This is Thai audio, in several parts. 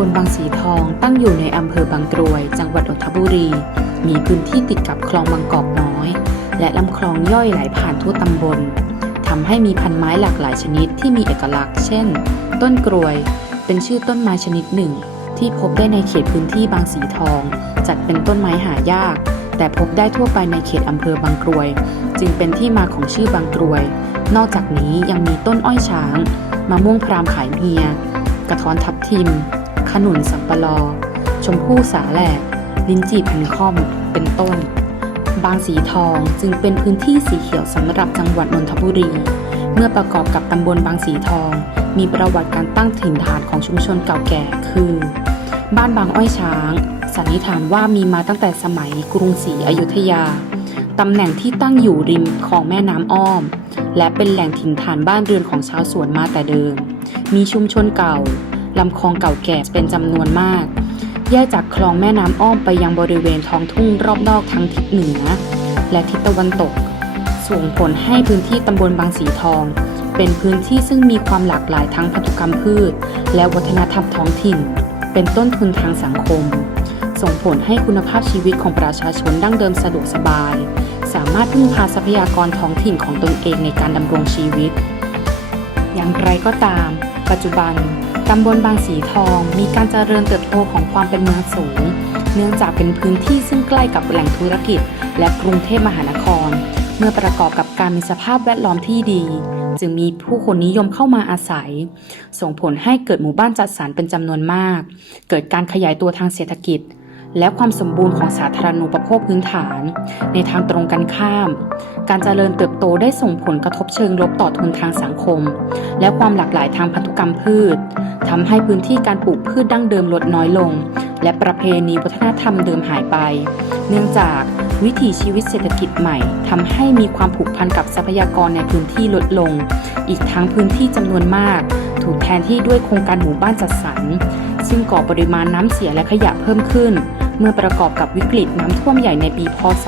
บลบางสีทองตั้งอยู่ในอำเภอบางกรวย จังหวัดนนทบุรี มีพื้นที่ติดกับคลองบางกอกน้อย และลำคลองย่อยไหลผ่านทั่วตำบลทำให้มีพันไม้หลากหลายชนิดที่มีเอกลักษณ์ เช่น ต้นกรวย เป็นชื่อต้นไม้ชนิดหนึ่ง ที่พบได้ในเขตพื้นที่บางสีทอง จัดเป็นต้นไม้หายาก แต่พบได้ทั่วไปในเขตอำเภอบางกรวย จึงเป็นที่มาของชื่อบางกรวย นอกจากนี้ยังมีต้นอ้อยช้างมะม่วงพรามขายเมีย กระท้อนทับทิม ขนุนสัมปะลอชมพู่สาแหลก ลิ้นจี่พันค่อม เป็นต้น บางสีทองจึงเป็นพื้นที่สีเขียวสำหรับจังหวัดนนทบุรี เมื่อประกอบกับตำบลบางสีทอง มีประวัติการตั้งถิ่นฐานของชุมชนเก่าแก่คือ บ้านบางอ้อยช้าง สันนิษฐานว่ามีมาตั้งแต่สมัยกรุงศรีอยุธยาตำแหน่งที่ตั้งอยู่ริมของแม่น้ำอ้อม และเป็นแหล่งถิ่นฐานบ้านเรือนของชาวสวนมาแต่เดิม มีชุมชนเก่า ลำคลองเก่าแก่เป็นจำนวนมาก แยกจากคลองแม่น้ำอ้อมไปยังบริเวณท้องทุ่งรอบนอกทั้งทิศเหนือ และทิศตะวันตก ส่งผลให้พื้นที่ตำบลบางสีทอง เป็นพื้นที่ซึ่งมีความหลากหลายทั้งพันธุกรรมพืช และวัฒนธรรมท้องถิ่น เป็นต้นทุนทางสังคม ส่งผลให้คุณภาพชีวิตของประชาชนดั้งเดิมสะดวกสบาย สามารถพึ่งพาทรัพยากรท้องถิ่นของตนเองในการดำรงชีวิต อย่างไรก็ตาม ปัจจุบัน ตำบลบางสีทองมีการเจริญเติบโตของความเป็นเมืองสูง เนื่องจากเป็นพื้นที่ซึ่งใกล้กับแหล่งธุรกิจ และกรุงเทพมหานคร เมื่อประกอบกับการมีสภาพแวดล้อมที่ดี จึงมีผู้คนนิยมเข้ามาอาศัย ส่งผลให้เกิดหมู่บ้านจัดสรรเป็นจำนวนมาก เกิดการขยายตัวทางเศรษฐกิจ และความสมบูรณ์ของสาธารณูปโภคพื้นฐาน ในทางตรงกันข้าม การเจริญเติบโตได้ส่งผลกระทบเชิงลบต่อทุนทางสังคม และความหลากหลายทางพันธุกรรมพืชทำให้พื้นที่การปลูกพืชดั้งเดิมลดน้อยลง และประเพณีวัฒนธรรมเดิมหายไป เนื่องจากวิถีชีวิตเศรษฐกิจใหม่ทำให้มีความผูกพันกับทรัพยากรในพื้นที่ลดลง อีกทั้งพื้นที่จำนวนมาก ถูกแทนที่ด้วยโครงการหมู่บ้านจัดสรร ซึ่งก่อปริมาณน้ำเสียและขยะเพิ่มขึ้น เมื่อประกอบกับวิกฤตน้ำท่วมใหญ่ในปีพศ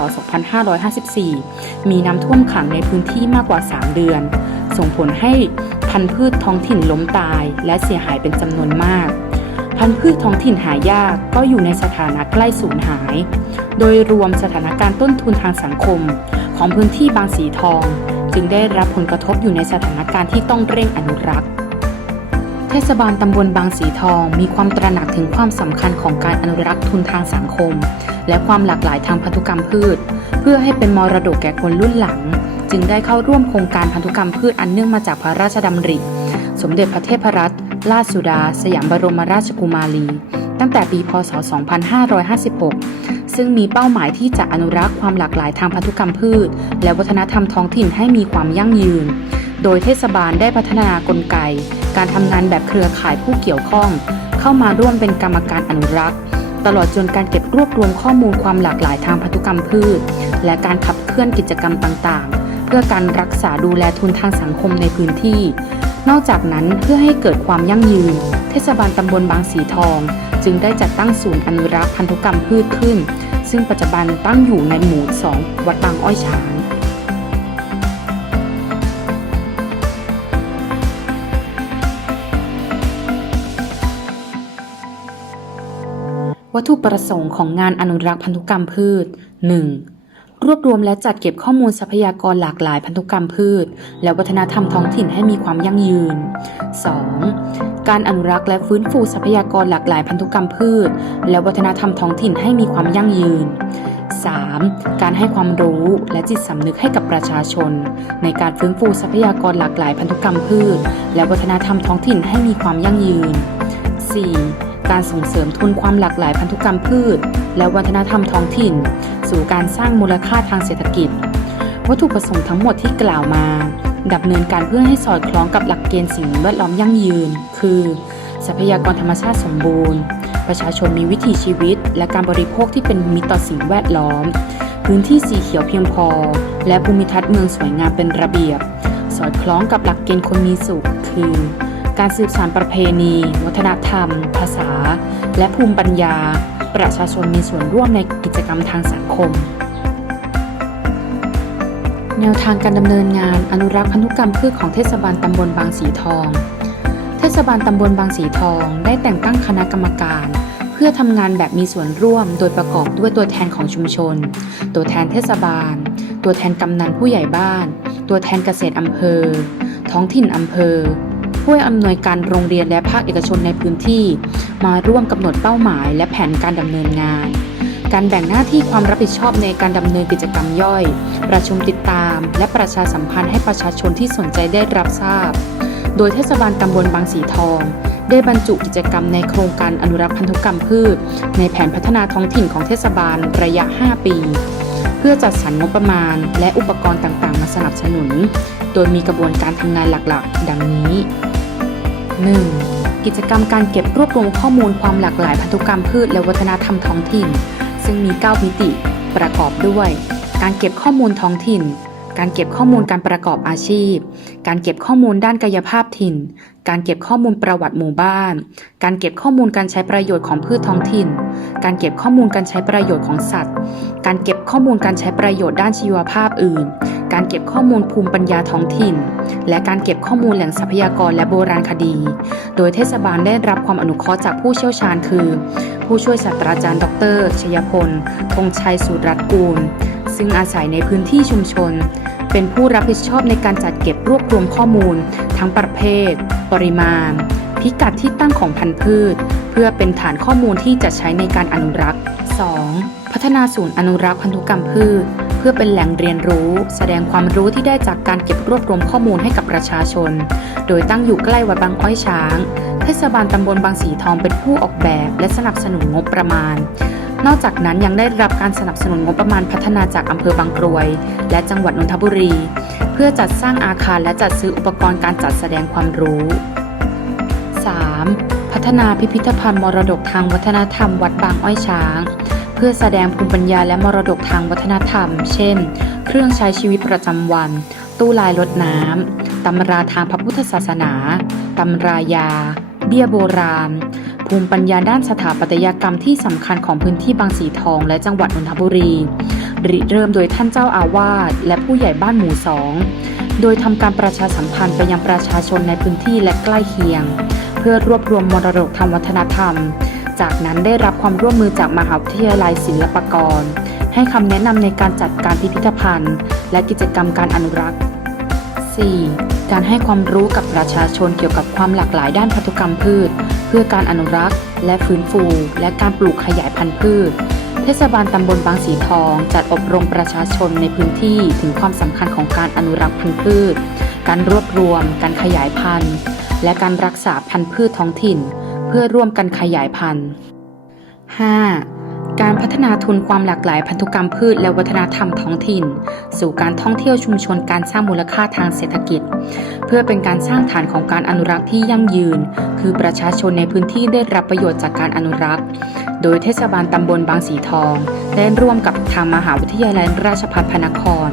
2554 มีน้ำท่วมขังในพื้นที่มากกว่า 3 เดือน ส่งผลให้พันธุ์พืชท้องถิ่นล้มตายและเสียหายเป็นจำนวนมากพันธุ์พืชท้องถิ่นหายากก็อยู่ในสถานะใกล้สูญหาย โดยรวมสถานการณ์ต้นทุนทางสังคม ของพื้นที่บางสีทอง จึงได้รับผลกระทบอยู่ในสถานการณ์ที่ต้องเร่งอนุรักษ์ เทศบาลตำบลบางสีทองมีความตระหนักถึงความสำคัญของการอนุรักษ์ทุนทางสังคม และความหลากหลายทางพันธุกรรมพืช เพื่อให้เป็นมรดกแก่คนรุ่นหลัง จึงได้เข้าร่วมโครงการพันธุกรรมพืชอันเนื่องมาจากพระราชดำริ สมเด็จพระเทพรัตนราชสุดา สยามบรมราชกุมารี ตั้งแต่ปีพศ 2556 ซึ่งมีเป้าหมายที่จะอนุรักษ์ความหลากหลายทางพันธุกรรมพืช และวัฒนธรรมท้องถิ่นให้มีความยั่งยืน โดยเทศบาลได้พัฒนากลไก การทำงานแบบเครือข่ายผู้เกี่ยวข้อง เข้ามาร่วมเป็นกรรมการอนุรักษ์ ตลอดจนการเก็บรวบรวมข้อมูลความหลากหลายทางพันธุกรรมพืช และการขับเคลื่อนกิจกรรมต่างๆ เพื่อการรักษาดูแลทุนทางสังคมในพื้นที่ นอกจากนั้นเพื่อให้เกิดความยั่งยืน เทศบาลตำบลบางสีทอง จึงได้จัดตั้งศูนย์อนุรักษ์พันธุกรรมพืชขึ้น ซึ่งปัจจุบันตั้งอยู่ในหมู่ 2 วัดบางอ้อยช้าง วัตถุประสงค์ของงานอนุรักษ์พันธุกรรมพืช 1. รวบรวมและจัดเก็บข้อมูลทรัพยากรหลากหลายพันธุกรรมพืช และวัฒนธรรมท้องถิ่นให้มีความยั่งยืน 2. การอนุรักษ์และฟื้นฟูทรัพยากรหลากหลายพันธุกรรมพืช และวัฒนธรรมท้องถิ่นให้มีความยั่งยืน 3. การให้ความรู้และจิตสำนึกให้กับประชาชน ในการฟื้นฟูทรัพยากรหลากหลายพันธุกรรมพืช และวัฒนธรรมท้องถิ่นให้มีความยั่งยืน 4. การส่งเสริมทุนความหลากหลายพันธุกรรมพืช และวัฒนธรรมท้องถิ่น สู่การสร้างมูลค่าทางเศรษฐกิจ วัตถุประสงค์ทั้งหมดที่กล่าวมาดำเนินการเพื่อให้สอดคล้องกับหลักเกณฑ์สิ่งแวดล้อมยั่งยืน คือ ทรัพยากรธรรมชาติสมบูรณ์ ประชาชนมีวิถีชีวิต และการบริโภคที่เป็นมิตรต่อสิ่งแวดล้อม พื้นที่สีเขียวเพียงพอ และภูมิทัศน์เมืองสวยงามเป็นระเบียบ สอดคล้องกับหลักเกณฑ์คนมีสุข คือ การสืบสานประเพณี วัฒนธรรม ภาษา และภูมิปัญญา ประชาชนมีส่วนร่วมในกิจกรรมทางสังคม แนวทางการดำเนินงานอนุรักษ์พันธุกรรมพืชของเทศบาลตำบลบางสีทอง เทศบาลตำบลบางสีทองได้แต่งตั้งคณะกรรมการเพื่อทำงานแบบมีส่วนร่วม โดยประกอบด้วยตัวแทนของชุมชน ตัวแทนเทศบาล ตัวแทนกำนันผู้ใหญ่บ้าน ตัวแทนเกษตรอำเภอ ท้องถิ่นอำเภอ ผู้อำนวยการโรงเรียนและภาคเอกชนในพื้นที่ มาร่วมกำหนดเป้าหมายและแผนการดำเนินงาน การแบ่งหน้าที่ความรับผิดชอบในการดำเนินกิจกรรมย่อย ประชุมติดตาม และประชาสัมพันธ์ให้ประชาชนที่สนใจได้รับทราบ โดยเทศบาลตำบลบางสีทอง ได้บรรจุกิจกรรมในโครงการอนุรักษ์พันธุกรรมพืช ในแผนพัฒนาท้องถิ่นของเทศบาลระยะ 5 ปีเพื่อจัดสรรงบประมาณ และอุปกรณ์ต่าง ๆ มาสนับสนุน โดยมีกระบวนการทำงานหลัก ๆ ดังนี้ 1. กิจกรรมการเก็บรวบรวมข้อมูลความหลากหลายพันธุกรรมพืชและวัฒนธรรมท้องถิ่น ซึ่งมี 9 มิติ ประกอบด้วย การเก็บข้อมูลท้องถิ่น การเก็บข้อมูลการประกอบอาชีพ การเก็บข้อมูลด้านกายภาพถิ่น การเก็บข้อมูลประวัติหมู่บ้าน การเก็บข้อมูลการใช้ประโยชน์ของพืชท้องถิ่น การเก็บข้อมูลการใช้ประโยชน์ของสัตว์ การเก็บข้อมูลการใช้ประโยชน์ด้านชีวภาพอื่น การเก็บข้อมูลภูมิปัญญาท้องถิ่น และการเก็บข้อมูลแหล่งทรัพยากรและโบราณคดี โดยเทศบาลได้รับความอนุเคราะห์จากผู้เชี่ยวชาญคือ ผู้ช่วยศาสตราจารย์ ดรชยพลธงชัยสุรัตน์กูล ซึ่งอาศัยในพื้นที่ชุมชน เป็นผู้รับผิดชอบในการจัดเก็บรวบรวมข้อมูล ทั้งประเภท ปริมาณ พิกัดที่ตั้งของพันธุ์พืช เพื่อเป็นฐานข้อมูลที่จะใช้ในการอนุรักษ์ 2. พัฒนาศูนย์อนุรักษ์พันธุกรรมพืช พื่อเป็นแหล่งเรียนรู้ แสดงความรู้ที่ได้จากการเก็บรวบรวมข้อมูลให้กับประชาชน โดยตั้งอยู่ใกล้วัดบางอ้อยช้าง เทศบาลตำบลบางสีทองเป็นผู้ออกแบบ และสนับสนุนงบประมาณ นอกจากนั้นยังได้รับการสนับสนุนงบประมาณพัฒนาจากอำเภอบางกรวย และจังหวัดนนทบุรี เพื่อจัดสร้างอาคารและจัดซื้ออุปกรณ์การจัดแสดงความรู้ 3. พัฒนาพิพิธภัณฑ์มรดกทางวัฒนธรรมวัดบางอ้อยช้าง พื่อแสดงภูมิปัญญาและมรดกทางวัฒนธรรม เช่น เครื่องใช้ชีวิตประจำวัน ตู้ลายรดน้ำตำราทางพระพุทธศาสนาตำรายา เบี้ยโบราณ ภูมิปัญญาด้านสถาปัตยกรรมที่สำคัญของพื้นที่บางสีทองและจังหวัดนนทบุรีริเริ่มโดยท่านเจ้าอาวาสและผู้ใหญ่บ้านหมู่สองโดยทำการประชาสัมพันธ์ไปยังประชาชนในพื้นที่และใกล้เคียง เพื่อรวบรวมมรดกทางวัฒนธรรม จากนั้นได้รับความร่วมมือจากมหาวิทยาลัยศิลปากร ให้คำแนะนำในการจัดการพิพิธภัณฑ์ และกิจกรรมการอนุรักษ์ 4. การให้ความรู้กับประชาชนเกี่ยวกับความหลากหลายด้านพันธุกรรมพืช เพื่อการอนุรักษ์ และฟื้นฟู และการปลูกขยายพันธุ์พืช เทศบาลตำบลบางสีทอง จัดอบรมประชาชนในพื้นที่ถึงความสำคัญของการอนุรักษ์พันธุ์พืช การรวบรวม การขยายพันธุ์ และการรักษาพันธุ์พืชท้องถิ่น พื่อร่วมกันขยายพันธุ์ 5. การพัฒนาทุนความหลากหลายพันธุกรรมพืชและวัฒนธรรมท้องถิ่น สู่การท่องเที่ยวชุมชนการสร้างมูลค่าทางเศรษฐกิจ เพื่อเป็นการสร้างฐานของการอนุรักษ์ที่ยั่งยืน คือประชาชนในพื้นที่ได้รับประโยชน์จากการอนุรักษ์ โดยเทศบาลตำบลบางสีทอง ได้ร่วมกับทางมหาวิทยาลัยราชภัฏพระนคร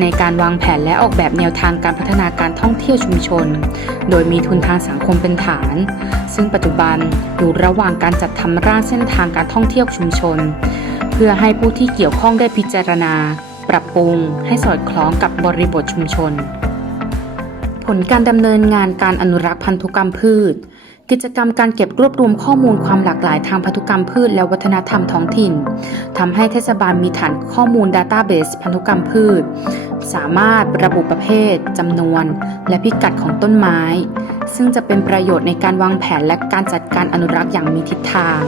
ในการวางแผนและออกแบบแนวทางการพัฒนาการท่องเที่ยวชุมชน โดยมีทุนทางสังคมเป็นฐาน ซึ่งปัจจุบันอยู่ระหว่างการจัดทำร่างเส้นทางการท่องเที่ยวชุมชน เพื่อให้ผู้ที่เกี่ยวข้องได้พิจารณา ปรับปรุง ให้สอดคล้องกับบริบทชุมชน ผลการดำเนินงานการอนุรักษ์พันธุกรรมพืช กิจกรรมการเก็บรวบรวมข้อมูลความหลากหลายทางพันธุกรรมพืชและวัฒนธรรมท้องถิ่นทำให้เทศบาลมีฐานข้อมูล Database พันธุกรรมพืช สามารถระบุประเภทจำนวน และพิกัดของต้นไม้ ซึ่งจะเป็นประโยชน์ในการวางแผนและการจัดการอนุรักษ์อย่างมีทิศทาง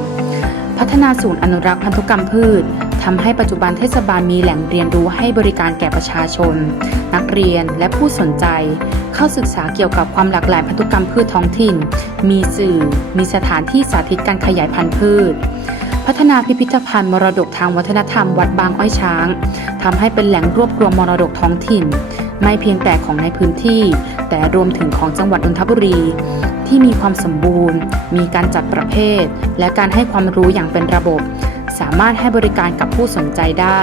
พัฒนาศูนย์อนุรักษ์พันธุกรรมพืช ทำให้ปัจจุบันเทศบาลมีแหล่งเรียนรู้ให้บริการแก่ประชาชน นักเรียนและผู้สนใจ เข้าศึกษาเกี่ยวกับความหลากหลายพันธุกรรมพืชท้องถิ่น มีสื่อ มีสถานที่สาธิตการขยายพันธุ์พืช พัฒนาพิพิธภัณฑ์มรดกทางวัฒนธรรมวัดบางอ้อยช้างทำให้เป็นแหล่งรวบรวมมรดกท้องถิ่น ไม่เพียงแต่ของในพื้นที่ แต่รวมถึงของจังหวัดนนทบุรีที่มีความสมบูรณ์ มีการจัดประเภท และการให้ความรู้อย่างเป็นระบบ สามารถให้บริการกับผู้สนใจได้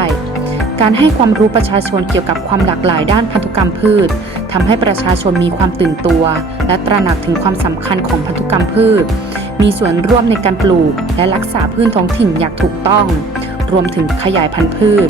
การให้ความรู้ประชาชนเกี่ยวกับความหลากหลายด้านพันธุกรรมพืชทำให้ประชาชนมีความตื่นตัว และตระหนักถึงความสำคัญของพันธุกรรมพืช มีส่วนร่วมในการปลูก และรักษาพืชท้องถิ่นอย่างถูกต้อง รวมถึงขยายพันธุ์พืช